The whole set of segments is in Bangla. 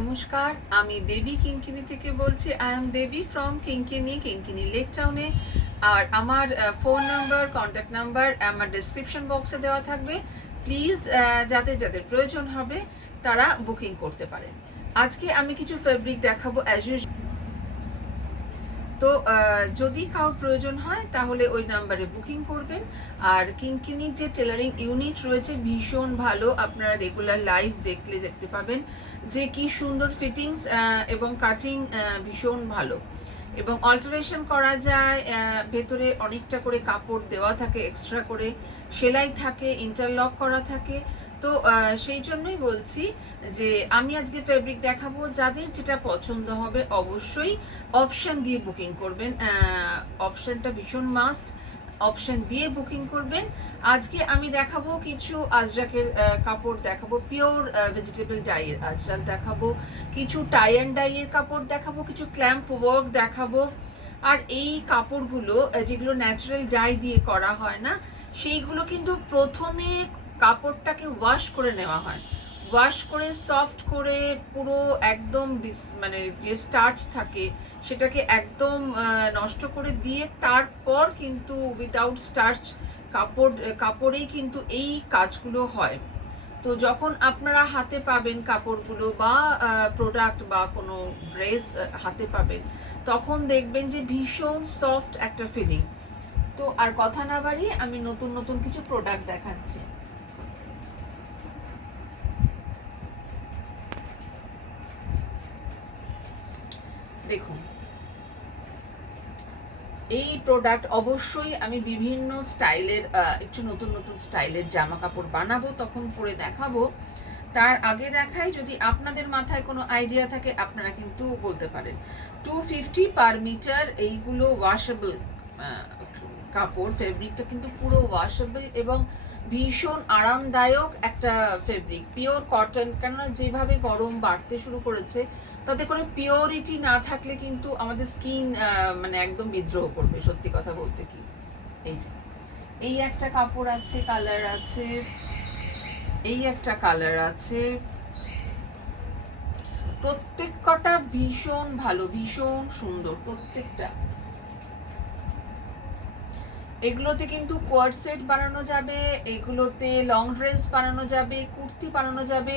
নমস্কার, আমি দেবী কিঙ্কিনি থেকে বলছি। I am Debi from Kinkini lake টাউনে। আর আমার ফোন নাম্বার, কন্ট্যাক্ট নাম্বার আমার ডেসক্রিপশন বক্সে দেওয়া থাকবে। প্লিজ যাদের যাদের প্রয়োজন হবে তারা বুকিং করতে পারেন। আজকে আমি কিছু ফেব্রিক দেখাবো অ্যাজ ইউজুয়াল। তো যদি কারোর প্রয়োজন হয় তাহলে ওই নাম্বারে বুকিং করবেন। আর কিঙ্কিনির যে টেলারিং ইউনিট রয়েছে ভীষণ ভালো, আপনারা রেগুলার লাইভ দেখলে দেখতে পাবেন যে কি সুন্দর ফিটিংস এবং কাটিং ভীষণ ভালো, এবং অল্টারেশন করা যায়। ভেতরে অনেকটা করে কাপড় দেওয়া থাকে, এক্সট্রা করে সেলাই থাকে, ইন্টারলক করা থাকে। তো সেই জন্যই বলছি যে আমি আজকে ফেব্রিক দেখাবো, যাদের যেটা পছন্দ হবে অবশ্যই অপশান দিয়ে বুকিং করবেন। অপশানটা ভীষণ মাস্ট, অপশান দিয়ে বুকিং করবেন। আজকে আমি দেখাবো কিছু আজরাকের কাপড় দেখাবো, পিওর ভেজিটেবল ডাইয়ের আজরাক দেখাবো, কিছু টাই অ্যান্ড ডাইয়ের কাপড় দেখাবো, কিছু ক্ল্যাম্প ওয়ার্ক দেখাবো। আর এই কাপড়গুলো যেগুলো ন্যাচারাল ডাই দিয়ে করা হয় না, সেইগুলো কিন্তু প্রথমে কাপড়টাকে ওয়াশ করে নেওয়া হয়। ওয়াশ করে সফট করে পুরো একদম মানে যে স্টার্চ থাকে সেটাকে একদম নষ্ট করে দিয়ে তারপর কিন্তু উইদাউট স্টার্চ কাপড়েই কিন্তু এই কাজগুলো হয়। তো যখন আপনারা হাতে পাবেন কাপড়গুলো বা প্রোডাক্ট বা কোনো ড্রেস হাতে পাবেন, তখন দেখবেন যে ভীষণ সফট একটা ফিলিং। তো আর কথা না বাড়িয়ে আমি নতুন নতুন কিছু প্রোডাক্ট দেখাচ্ছি। দেখুন, এই প্রোডাক্ট অবশ্যই আমি বিভিন্ন স্টাইলের একটু নতুন নতুন স্টাইলের জামা কাপড় বানাবো, তখন পরে দেখাবো। তার আগে দেখাই, যদি আপনাদের মাথায় কোনো আইডিয়া থাকে আপনারা কিন্তু বলতে পারেন। 250 পার মিটার, এইগুলো ওয়াশেবল কাপড়। ফেব্রিকটা কিন্তু পুরো ওয়াশেবল এবং ভীষণ আরামদায়ক একটা ফেব্রিক, পিওর কটন। কেননা যেভাবে গরম বাড়তে শুরু করেছে, তাতে করে পিওরিটি না থাকলে কিন্তু আমাদের স্কিন মানে একদম বিদ্রোহ করবে, সত্যি কথা বলতে। কি এই যে এই একটা কাপড় আছে, কালার আছে, এই একটা কালার আছে, প্রত্যেকটা ভীষণ ভালো, ভীষণ সুন্দর প্রত্যেকটা। এগুলোতে কিন্তু কোয়ার্ড সেট বানানো যাবে, এগুলোতে লং ড্রেস বানানো যাবে, কুর্তি বানানো যাবে।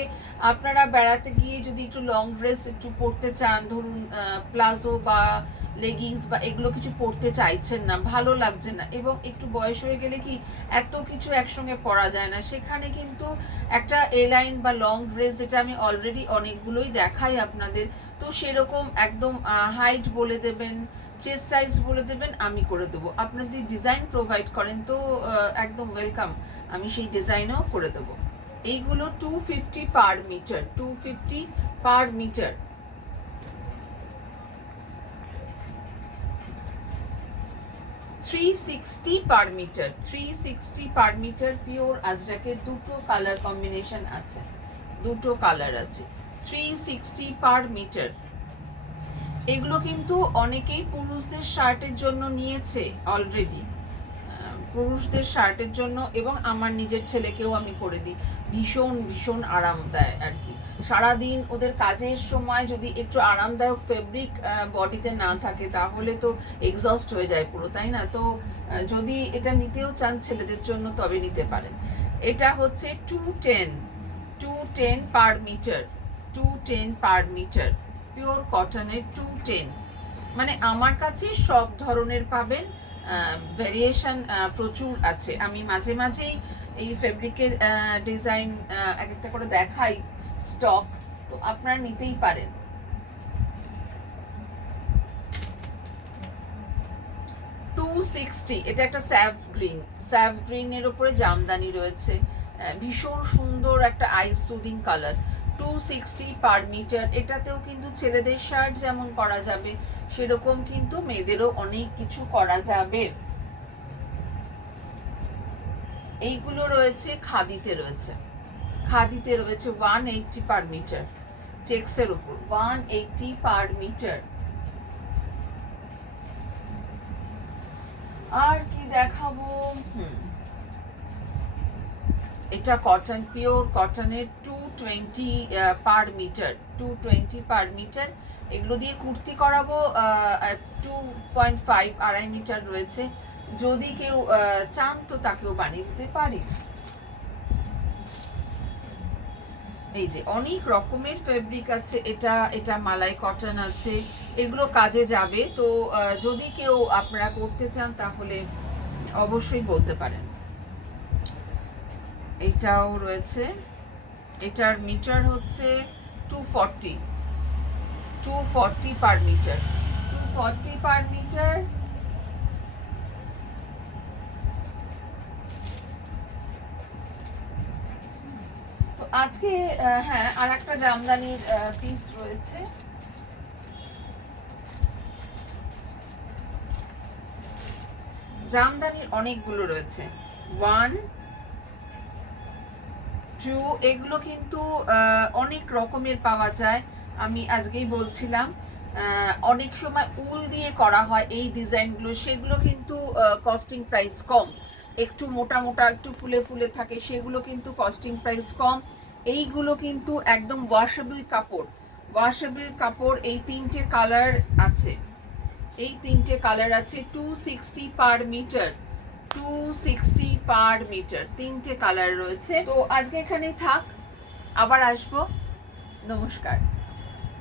আপনারা বেড়াতে গিয়ে যদি একটু লং ড্রেস একটু পরতে চান, ধরুন প্লাজো বা লেগিংস বা এগুলো কিছু পরতে চাইছেন না, ভালো লাগছে না, এবং একটু বয়স হয়ে গেলে কি এত কিছু একসঙ্গে পরা যায় না, সেখানে কিন্তু একটা এ লাইন বা লং ড্রেস, যেটা আমি অলরেডি অনেকগুলোই দেখাই আপনাদের, তো সেরকম একদম হাইট বলে দেবেন, চেস্ট সাইজ বলে দেবেন, আমি করে দেবো। আপনারা যদি ডিজাইন প্রোভাইড করেন তো একদম ওয়েলকাম, আমি সেই ডিজাইনও করে দেবো। এইগুলো 250 per metre, 250 per metre. $360 per metre, 360 per metre. Pure আজরাকের দুটো কালার কম্বিনেশন আছে, দুটো কালার আছে। 360 পার মিটার। এগুলো কিন্তু অনেকেই পুরুষদের শার্টের জন্য নিয়েছে অলরেডি, পুরুষদের শার্টের জন্য, এবং আমার নিজের ছেলেকেও আমি পরে দিই। ভীষণ ভীষণ আরাম দেয় আর কি। সারাদিন ওদের কাজের সময় যদি একটু আরামদায়ক ফেব্রিক বডিতে না থাকে তাহলে তো এক্সস্ট হয়ে যায় পুরো, তাই না? তো যদি এটা নিতেও চান ছেলেদের জন্য তবে নিতে পারেন। এটা হচ্ছে 210 per metre, 210 per metre, pure কটনের 210। মানে আমার কাছে সব ধরনের পাবেন, ভেরিয়েশন প্রচুর আছে। আমি মাঝে মাঝেই এই ফেব্রিকের ডিজাইন এক একটা করে দেখাই স্টক, তো আপনারা নিতেই পারেন। $260, এটা একটা স্যাভ গ্রিনের উপরে জামদানি রয়েছে, ভীষণ সুন্দর একটা ice soothing colour. 260 per metre. এটাতেও কিন্তু ছেলেদের শার্ট যেমন করা যাবে সেরকম কিন্তু মেয়েদেরও অনেক কিছু করা যাবে। এইগুলো রয়েছে খাদিতে, রয়েছে 180 পার মিটার, চেক্সের উপর 180 পার মিটার। আর কি দেখাবো, এটা কটন, পিওর কটনের 220 পার মিটার, 220 পার মিটার। এগুলো দিয়ে কুর্তি করাবো। 2.5 আড়াই মিটার রয়েছে, যদি কেউ চান তো তাকেও বানিয়ে দিতে পারি। এই যে অনেক রকমের ফেব্রিক আছে, এটা মালাই কটন আছে, এগুলো কাজে যাবে। তো যদি কেউ আপনারা করতে চান তাহলে অবশ্যই বলতে পারেন। এটাও রয়েছে, এটার মিটার হচ্ছে 240 পার মিটার, 240 পার মিটার। তো আজকে হ্যাঁ আর একটা জামদানির পিস রয়েছে। জামদানির অনেকগুলো রয়েছে, 1 2, এগুলো কিন্তু অনেক রকমের পাওয়া যায়। আমি আজকেই বলছিলাম অনেক সময় উল দিয়ে করা হয় এই ডিজাইনগুলো, সেগুলো কিন্তু কস্টিং প্রাইস কম। একটু মোটা মোটা একটু ফুলে ফুলে থাকে, সেগুলো কিন্তু কস্টিং প্রাইস কম। এইগুলো কিন্তু একদম ওয়াশেবল কাপড়, ওয়াশেবল কাপড়। এই তিনটে কালার আছে, এই তিনটে কালার আছে। 260 পার মিটার, 260 পার মিটার, তিনটে কালার রয়েছে। তো আজকে এখানেই থাক, আবার আসবো। নমস্কার।